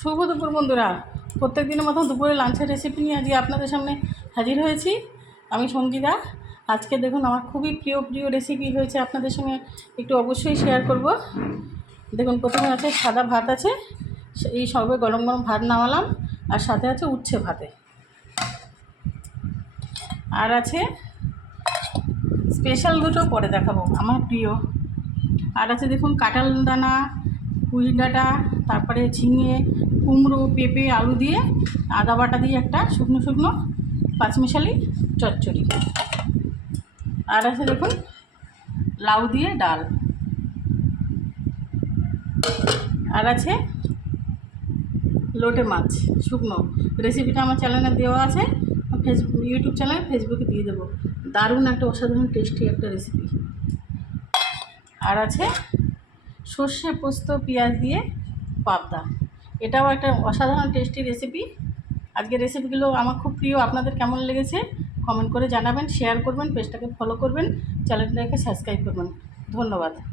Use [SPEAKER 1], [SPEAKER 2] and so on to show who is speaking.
[SPEAKER 1] শুভ দুপুর বন্ধুরা। প্রত্যেক দিনের মতো দুপুরে লাঞ্চের রেসিপি নিয়ে আজকে আপনাদের সামনে হাজির হয়েছি। আমি সঙ্গীতা আজকে দেখুন আমার খুবই প্রিয় প্রিয় রেসিপি হয়েছে আপনাদের সঙ্গে একটু অবশ্যই শেয়ার করব। দেখুন, প্রথমে আছে সাদা ভাত আছে। এই সবে গরম গরম ভাত নামালাম আর সাথে আছে উচ্ছে ভাতে। আর আছে স্পেশাল দুটো পরে দেখাবো, আমার প্রিয়। আর আছে দেখুন কাঁঠাল দানা পুঁই ডাঁটা তারপরে ঝিঙে, কুমড়ো, পেঁপে, আলু দিয়ে আদা বাটা দিয়ে একটা শুকনো শুকনো পাঁচমিশালি চচ্চড়ি। আর আছে দেখুন, লাউ দিয়ে ডাল। আর আছে লোটে মাছ, শুকনো। রেসিপিটা আমার চ্যানেলে দেওয়া আছে, ফেসবুক, ইউটিউব চ্যানেলে ফেসবুকে দিয়ে দেবো। দারুণ একটা অসাধারণ টেস্টি একটা রেসিপি। আর আছে সর্ষে, পোস্ত, পেঁয়াজ দিয়ে পাবদা। এটাও একটা অসাধারণ টেস্টি রেসিপি আজকের রেসিপিগুলো আমার খুব প্রিয়। আপনাদের কেমন লেগেছে? কমেন্ট করে জানাবেন শেয়ার করবেন পেজটাকে ফলো করবেন চ্যানেলটাকে সাবস্ক্রাইব করবেন। ধন্যবাদ।